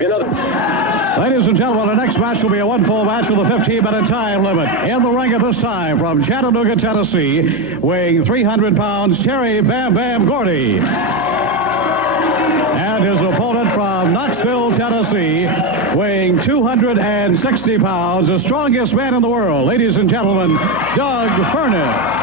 Ladies and gentlemen, the next match will be a one-fall match with a 15-minute time limit. In the ring at this time, from Chattanooga, Tennessee, weighing 300 pounds, Terry Bam Bam Gordy. And his opponent from Knoxville, Tennessee, weighing 260 pounds, the strongest man in the world. Ladies and gentlemen, Doug Furnas.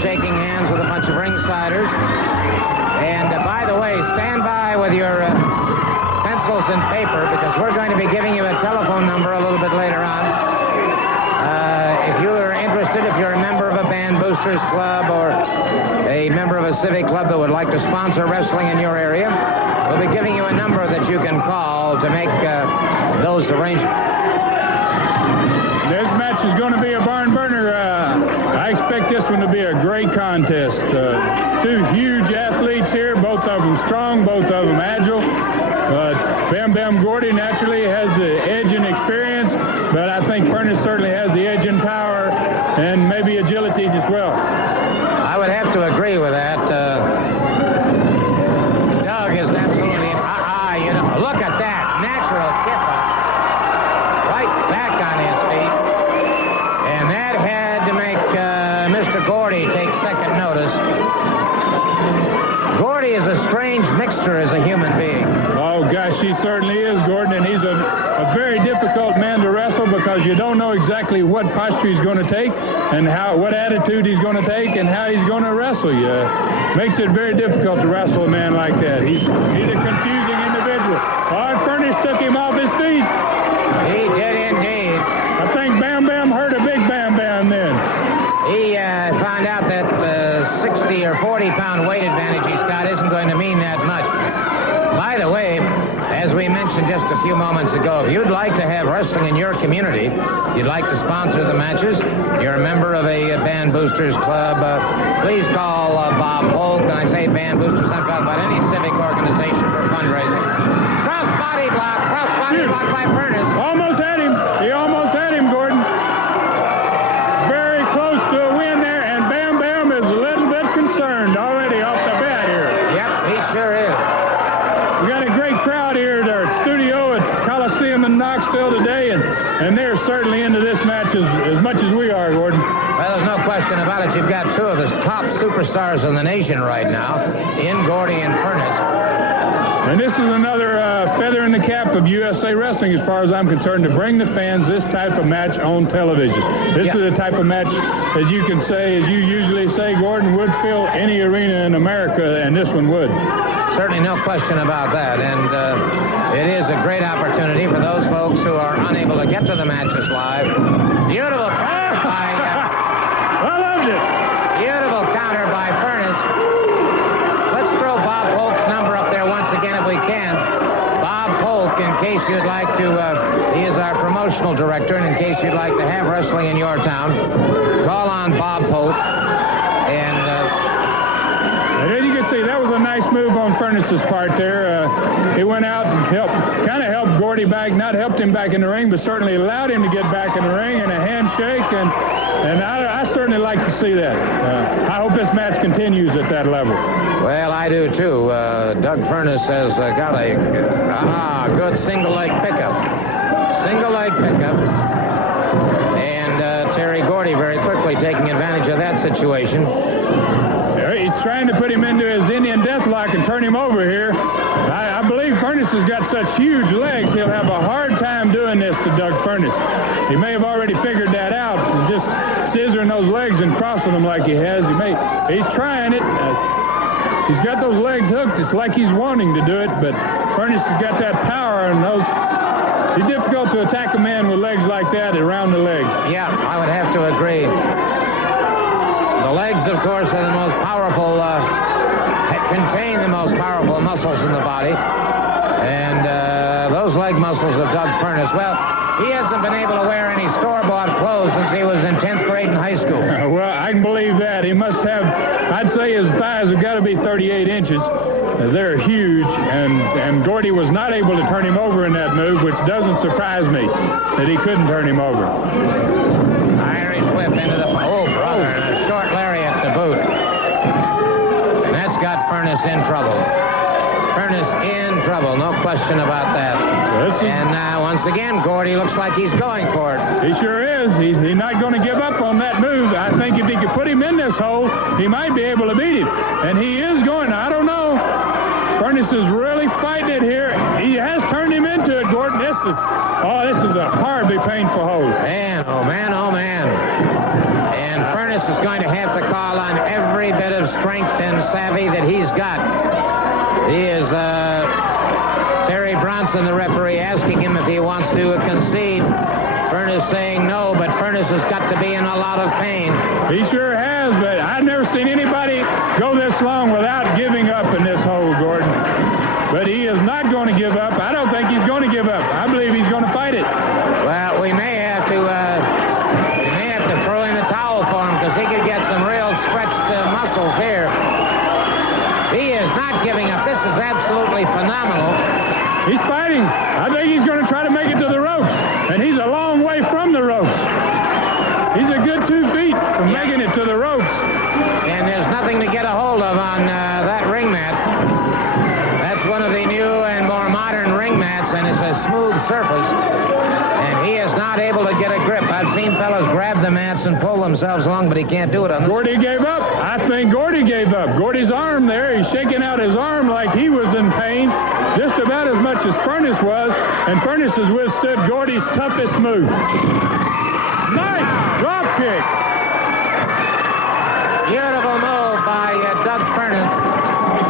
Shaking hands with a bunch of ringsiders. And by the way, stand by with your pencils and paper, because we're going to be giving you a telephone number a little bit later on. If you are interested, if you're a member of a band boosters club or a member of a civic club that would like to sponsor wrestling in your area, we'll be giving you a number that you can call to make those arrangements. This match is going to be a barn burner. I expect this one to be a great contest. Two huge athletes here, both of them strong, both of them agile. Bam Bam Gordy naturally has the edge in experience, but I think Furnas certainly has the edge in power and maybe agility as well. I would have to agree with that. Doug is absolutely... look at that. Natural kip-up. Right back on his feet. And that had to make Mr. Gordy take second notice. Gordy is a strange mixture as a human being. Oh, gosh, he certainly is, Gordon, and he's a very difficult man to wrestle because you don't know exactly what posture he's going to take and what attitude he's going to take and how he's going to wrestle you. Makes it very difficult to wrestle a man like that. He's a confusing individual. Furnas took him off his feet. He did indeed. I think Bam Bam hurt a big Bam Bam then. He found out that 60 or 40-pound weight advantage he's got isn't going to mean that much. By the way, as we mentioned just a few moments ago, if you'd like to have wrestling in your community, you'd like to sponsor the matches, you're a member of a band boosters club, please call Bob Polk. And I say band boosters, I'm talking about any civic organization for fundraising. Cross body block by Furnas. Almost had him. He almost had him, Gordon. Very close to a win there, and Bam Bam is a little bit concerned already off the bat here. Yep, he sure is. We got a great crowd here at our studio at Coliseum in Knoxville today, and they're certainly into this match as much as we are, Gordon. Well, there's no question about it. You've got two of the top superstars in the nation right now, in Gordy and Furnas. And this is another feather in the cap of USA Wrestling, as far as I'm concerned, to bring the fans this type of match on television. This is the type of match, as you can say, as you usually say, Gordon, would fill any arena in America, and this one would. Certainly no question about that. And it is a great opportunity for those folks who are unable to get to the matches live. Beautiful counter by... I loved it. Beautiful counter by Furnas. Let's throw Bob Polk's number up there once again if we can. Bob Polk, in case you'd like to... he is our promotional director, and in case you'd like to have wrestling in your town, call on Bob Polk. And then you can see that was a nice move on Furnas's part there. He went out and kind of helped Gordy back, not helped him back in the ring, but certainly allowed him to get back in the ring, and a handshake, and I certainly like to see that. I hope this match continues at that level. Well, I do too. Doug Furnas has got a good single leg pickup. Single leg pickup. And Terry Gordy very quickly taking advantage of that situation. He's trying to put him into his Indian deathlock and turn him over here. I believe Furnas has got such huge legs, he'll have a hard time doing this to Doug Furnas. He may have already figured that out, and just scissoring those legs and crossing them like he has. He's trying it. He's got those legs hooked. It's like he's wanting to do it, but Furnas has got that power, and it's difficult to attack a man with legs like that around the legs. Yeah, I would have to agree. The legs, of course, are the most powerful, contain the most powerful muscles in the body. And those leg muscles of Doug Furnas, well, he hasn't been able to wear any store-bought clothes since he was in 10th grade in high school. Well, I can believe that. He must have, I'd say his thighs have got to be 38 inches. they're huge, and Gordy was not able to turn him over in that move, which doesn't surprise me that he couldn't turn him over. Irish whip into the... Oh, brother, and a short lariat to boot. And that's got Furnas in trouble. Furnas in trouble, no question about that. And once again, Gordy looks like he's going for it. He sure is. He's not going to give up on that move. I think if he could put him in this hole, he might be able to beat him. And he is going. I don't know. Furnas is really fighting it here. He has turned him into it, Gordon. This is a horribly painful hole. Man, oh man, oh man. And Furnas is going to have to call on every bit of strength and savvy that he's got. He is Terry Bronson, the referee, asking him if he wants to concede. Furnas saying no, but Furnas has got to be in a lot of pain. He sure has, but I've never seen anybody go this long without giving up in this hole, Gordon. But he is not going to give up. I don't think he's going to give up. I believe he's going to fight it. Well, we may have to throw in the towel for him because he could get some real stretched muscles here. He is not giving up. This is absolutely phenomenal. He's fighting. I think he's going to try to make it to the ropes, and he's a long way from the ropes. He's a good 2 feet from making it to the ropes. And there's nothing to get a hold of on that ring mat. That's one of the new and more modern ring mats, and it's a smooth surface. And he is not able to get a grip. I've seen fellas grab the mats and pull themselves along, but he can't do it on Gordy gave up. I think Gordy gave up. Gordy's arm there, he's shaking out his arm like he was in pain, just about as much as Furnas was, and Furnas has withstood Gordy's toughest move. Nice drop kick. Beautiful move by Doug Furnas.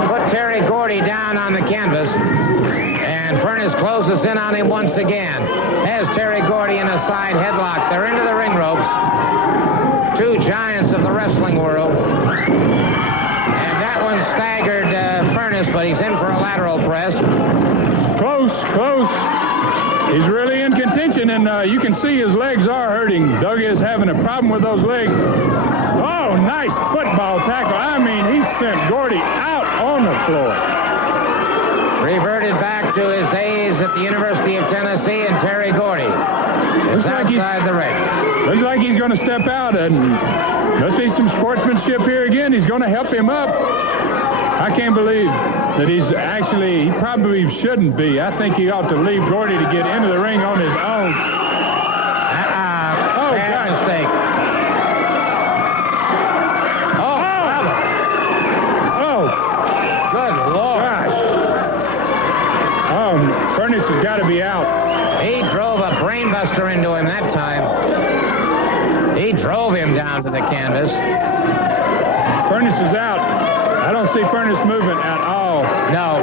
Put Terry Gordy down on the canvas. And Furnas closes in on him once again. Has Terry Gordy in a side headlock. They're into the ring ropes. Two giants of the wrestling world. And that one staggered Furnas, but he's in for a lateral press. Close. He's really in contention, and you can see his legs are hurting. Doug is having a problem with those legs. Oh, nice football tackle. I mean, he sent Gordy out on the floor. Reverted back to his days at the University of Tennessee, and Terry Gordy is outside the ring. Looks like he's going to step out, and let's see some sportsmanship here again. He's going to help him up. I can't believe that he probably shouldn't be. I think he ought to leave Gordy to get into the ring on his own. Bad mistake. Good Lord. Gosh. Furnas has got to be out. He drove a brainbuster into him that time. He drove him down to the canvas. Furnas is out. I don't see Furnas moving at all. No.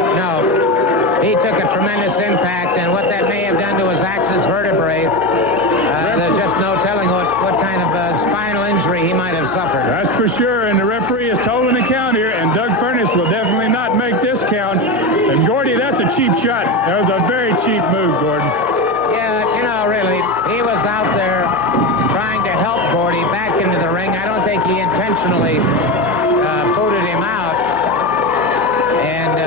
He took a tremendous impact, and what that may have done to his axis vertebrae, there's just no telling what kind of spinal injury he might have suffered. That's for sure, and the referee is totaling the count here, and Doug Furnas will definitely not make this count. And Gordy, that's a cheap shot. That was a very cheap move, Gordon. Yeah, really, he was out there trying to help Gordy back into the ring. I don't think he intentionally booted him out. And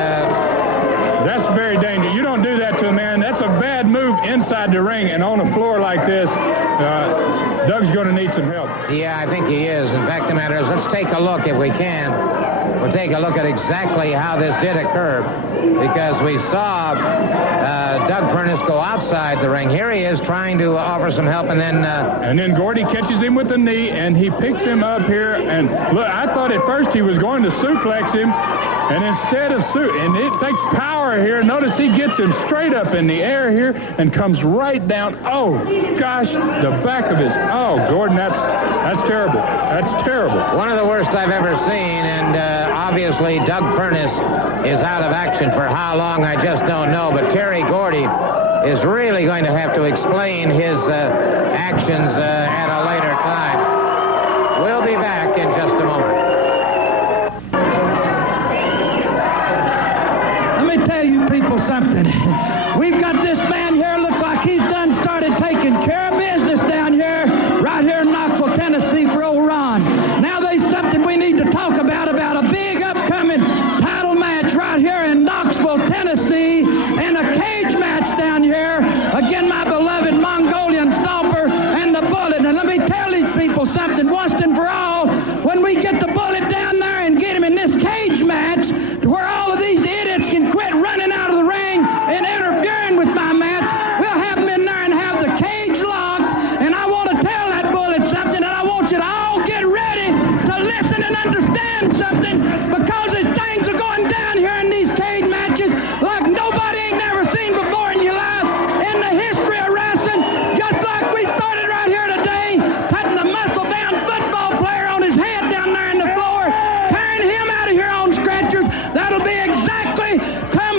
that's very dangerous. You don't do that to a man. That's a bad move inside the ring, and on a floor like this, Doug's going to need some help. Yeah, I think he is. In fact, the matter is, let's take a look, if we can. We'll take a look at exactly how this did occur, because we saw Doug Furnas go outside the ring. Here he is trying to offer some help, and then Gordy catches him with the knee, and he picks him up here. And look, I thought at first he was going to suplex him, and instead of and it takes power here. Notice he gets him straight up in the air here and comes right down. Oh gosh, the back of his. Oh, Gordon, that's terrible. That's terrible. One of the worst I've ever seen, and obviously Doug Furnas is out of action for how long, I just don't know. But Terry Gordy is really going to have to explain his actions at a later time. We'll be back in just a moment. Let me tell you people something. We've got this man here, looks like he's done started taking care of business down here, right here in Knoxville, Tennessee for old Ron. Now there's something we need to talk about a big upcoming title match right here against my beloved Mongolian Stomper and the Bullet. And let me tell these people something once and for all. When we get the Bullet down there and get him in this cage match to where all of these idiots can quit running out of the ring and interfering with my match, we'll have him in there and have the cage locked. And I want to tell that Bullet something, and I want you to all get ready to listen and understand something, because as things are going down here in these cage matches like nobody ain't never seen before in your life in the history of wrestling, just like we started right here today, putting the muscle-bound football player on his head down there in the floor, carrying him out of here on stretchers. That'll be exactly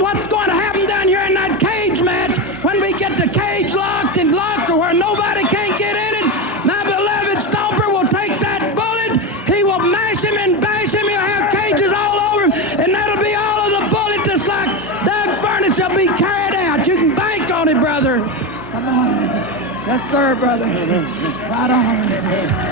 what's going to happen down here in that cage match when we get the cage locked and locked to where nobody can't get in it. My beloved Stomper will take that Bullet. He will mash him and bash him. He'll have cages all over him, and that'll be all of the Bullet, just like Doug Furnas will be carried out. You can bank on it, brother. Come on. Yes, sir, brother. Right on.